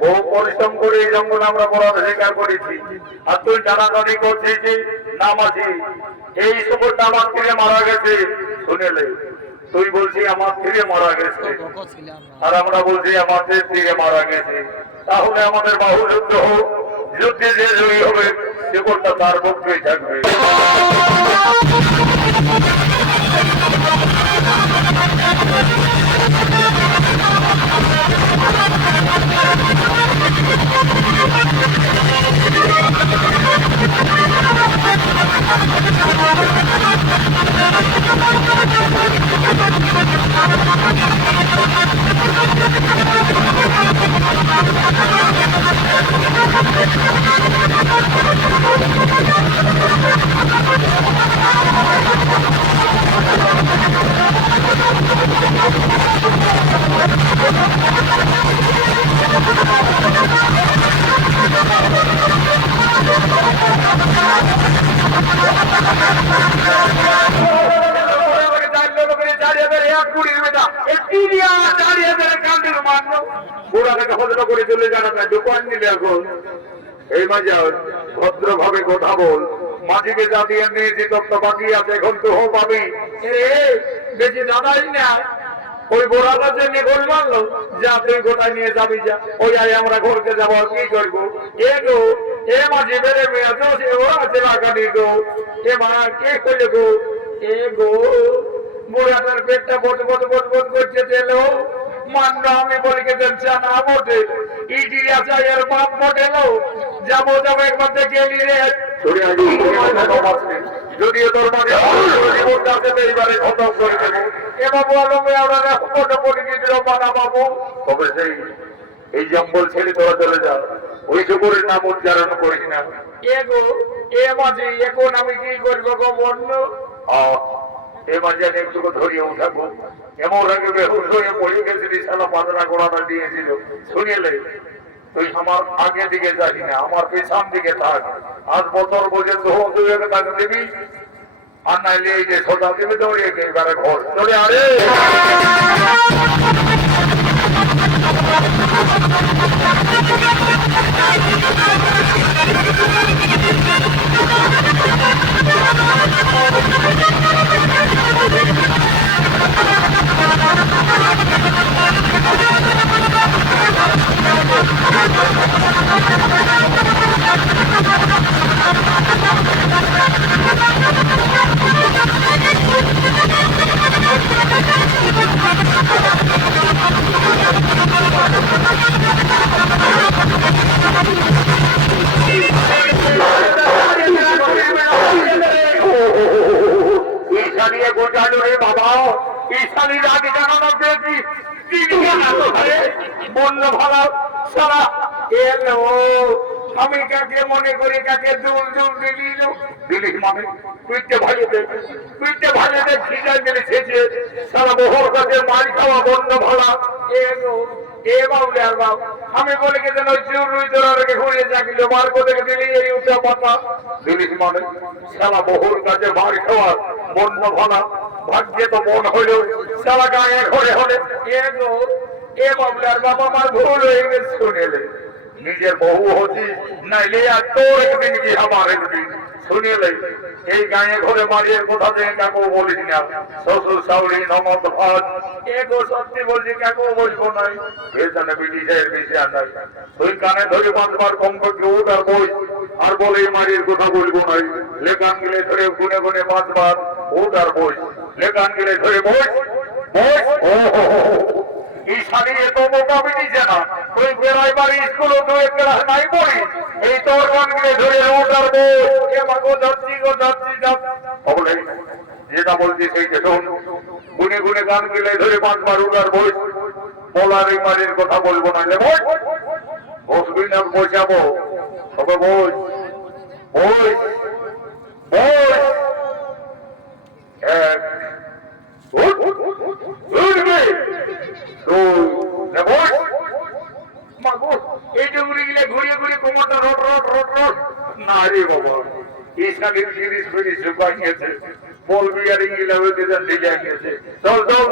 বহু পরিশ্রম করে এই জঙ্গল আমরা বরাদ শিকার করেছি, আর তুই জানাজানি করছিস যে নাম আছে এই শুকুরটা আমার তীরে মারা গেছে। শুনেলে তুই বলছি আমার তীরে মারা গেছে, আর আমরা বলছি আমাদের তীরে মারা গেছে। তাহলে আমাদের বাহু যুদ্ধ হোক, যুদ্ধে যে জয়ী হবে শুকুরটা তার পক্ষেই থাকবে। ভদ্রভাবে কথা বল, মাঝিকে জাতিয়ে নিয়েছি, তোর তো বাকি আছে, এখন তো হোক আমি বেশি দাদাই না। ওই বোড়াটা যে নিগল মারলো, যা তুই গোটায় নিয়ে যাবি যা, ওই আয় আমরা ঘরকে যাবো, আর কি করবো? এ গো এ মাঝি বেড়ে মেয়ে তো সে ও আছে বাগানি গো, এ মা কে করলে গো? এ গো বোড়াটার পেটটা বট বট বট বট করছে তেলো মান্য, আমি বলি কে চা না বটে ইডিয়া চাইয়ের বাপ বটেলো, যাবো যাবো একবার দেখে এলি রে। যদিও তোর মানে জীবনটা আছে এইবারে খতম করে দেবো। এ বাবু আলমে আমরা ফটো করে দিয়েছিল বানা বাবু, তবে সেই এই জঙ্গল ছেড়ে তোরা চলে যা, ওই শুকুরের নাম উচ্চারণ করিস না। এ গো এ মাঝে এখন আমি কি করবো গো বন্য? এ মাঝে আমি একটু ধরিয়ে উঠাবো, এমন আগে বেহুশ হয়ে পড়ে গেছিলি, সালা পাতলা গোড়াটা দিয়েছিল। শুনিলে তুই আমার আগে দিকে যাবি না, আমার পেছন দিকে থাক। আজ বছর পর্যন্ত তাকে দিবি, আর নাইলে এই যে সোজা দিবি দৌড়িয়ে এবারে ঘর চলে। আরে আমি কাকে মনে করি, কাকে দূর দূর দিলি মানে তুইতে ভালো দেখ, তুইতে ভালো দেখ, খিদায় গেলে শেষে সারা বহর কাছে মাল খাওয়া বন্ধ ভালা। এ বাবু আর বাবু আমি বলে কে যেন চুর রুই তোরাকে ঘুরিয়ে চাকরিল বার করে দিলি এই উঠা পাতা দিলিস মানে সারা বহর কাছে মাল খাওয়া বন্ধ ভালা। ভাগ্যে তো মন হইল সারা গায়ে ঘরে হলে। এ বাবু আর বাবা আমার ভুল হয়ে গেছে। শুনেলে নিজের বহু হচ্ছি নাইলে আর তোর একদিন কি আমার একদিন। শুনিলে এই গায়ে ঘরে মারিয়ে কোথা থেকে কাকেও বলিস না, শ্বশুর শাশুড়ি ননদ ভাত এগো সত্যি বলছি কাকেও বলবো নাই। পেছনে ব্রিটিশের বেশি আর নাই, তুই কানে ধরে 5 বার কমপক্ষে উঠ আর বই, আর বলে এই মারির কথা বলবো নাই। লেখান গেলে ধরে গুনে গুনে 5 বার উঠ আর বই, লেখান গেলে ধরে বই বই। ও এই শাড়ি এত মোটামুটি জানা তুই বেড়াই বাড়ি স্কুল তো একটা নাই পড়ি, এই তোর গানগুলো ধরে রোটার বই যাচ্ছি গো যাচ্ছি যাচ্ছি। যেটা বলছি সেইটা শোন, গুনে গুনে গান গেলে ধরে 5 বার উঠার বই, বলার এই বাড়ির কথা বলবো না। বই বসবি না বসাবো, তবে বই বই বই। এক ঘুরিয়ে ঘুরিয়ে কোমরটা রট রট রট রট না রে বাবা। ঈশানীর জিনিস ফিরিস শুকাইয়েছে, বলবি আর ইংলিশ ঢিলে গেছে। চল চল,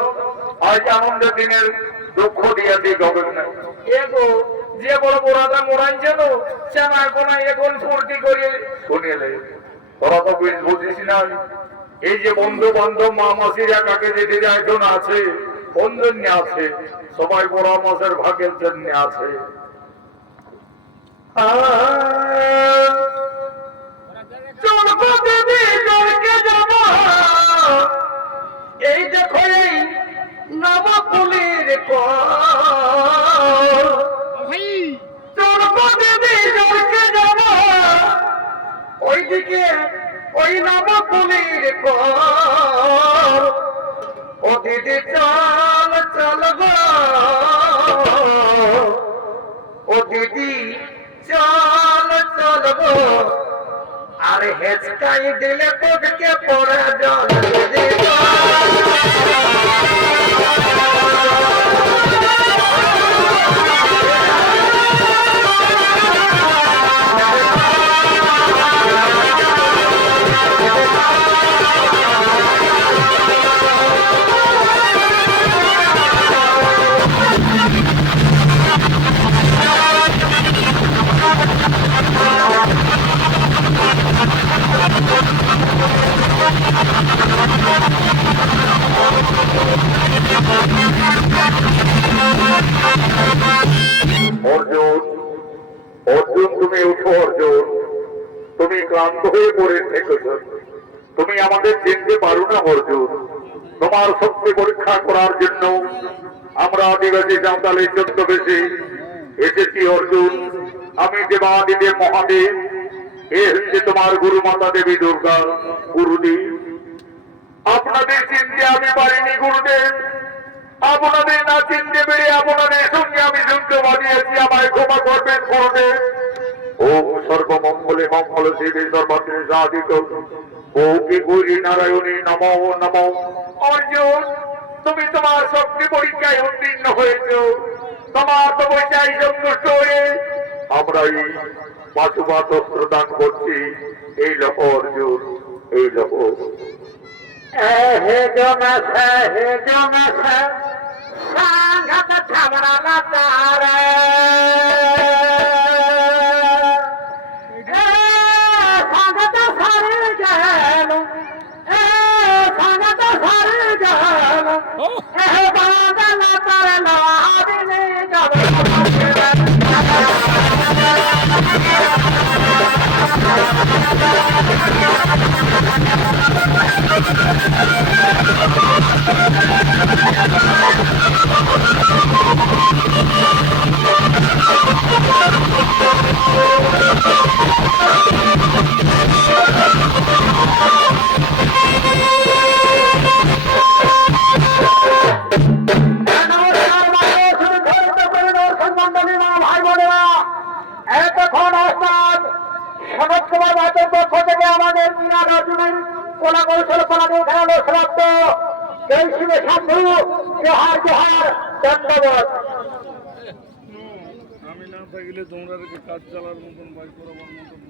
আজ আনন্দের দিনের দুঃখ দিয়া দিক হবে না। এগো যে বড় বড়টা মোড়াইছে তো শ্যামা কোনা এখন ফুর্তি করে শুনেলে তোরা তো বুঝিস না এই যে বন্ধু বান্ধব মা মাসিরা কাকে যেতে যায় জন আছে কোন জন্য আছে সবাই বড় মাসের ভাগের জন্য আছে এই দেখো এই নবকুলের ওইদিকে ওই নবকুলের ও দিদি চল চল গো ও দিদি চল চল গো আর হেঁচকাই দিলে তোকে পড়ে জল অর্জুন অর্জুন তুমি উঠো অর্জুন তুমি ক্লান্ত হয়ে পড়ে থেকেছ তুমি আমাদের চিনতে পারো না অর্জুন তোমার শক্তি পরীক্ষা করার জন্য আমরা আদিবাসী সাঁওতালি ছদ্মবেশে এসেছি অর্জুন আমি দেবাদিদেব মহাদেব এ হচ্ছে তোমার গুরু মাতা দেবী দুর্গা গুরুদেব আপনাদের চিনতে আমি পারিনি গুরুদেব আপনাদের না চিনতে পেরে আপনাদের সঙ্গে আমি যুদ্ধ বানিয়েছি আমায় ক্ষমা করবেন গুরুদেব ওম সর্বমঙ্গলে মঙ্গল শিবে সর্বত্র সাধিত ওকে গৌরী নারায়ণী নমো নমো অর্জুন তুমি তোমার শক্তি পরীক্ষায় উত্তীর্ণ হয়েছ তোমার তপস্যায় সন্তুষ্ট হয়ে আমরা এই পাশুপাত অস্ত্র দান করছি এই লোক অর্জুন এই লোক হে জমেছে সাংঘাত ছাবড়া না তারা সাংঘাত সারে গেল সাংঘাত সারে গেল হে বাঙাল তারা না দিনে যাবে আমাদের অর্জুনের কলা কৌশল কলাদের খেলানো সমাপ্ত এই শিবে সাধু জোহার জোহার ধন্যবাদ আমি না থাকলে তোমরা কাজ চালার মতন বাই করাবার মতন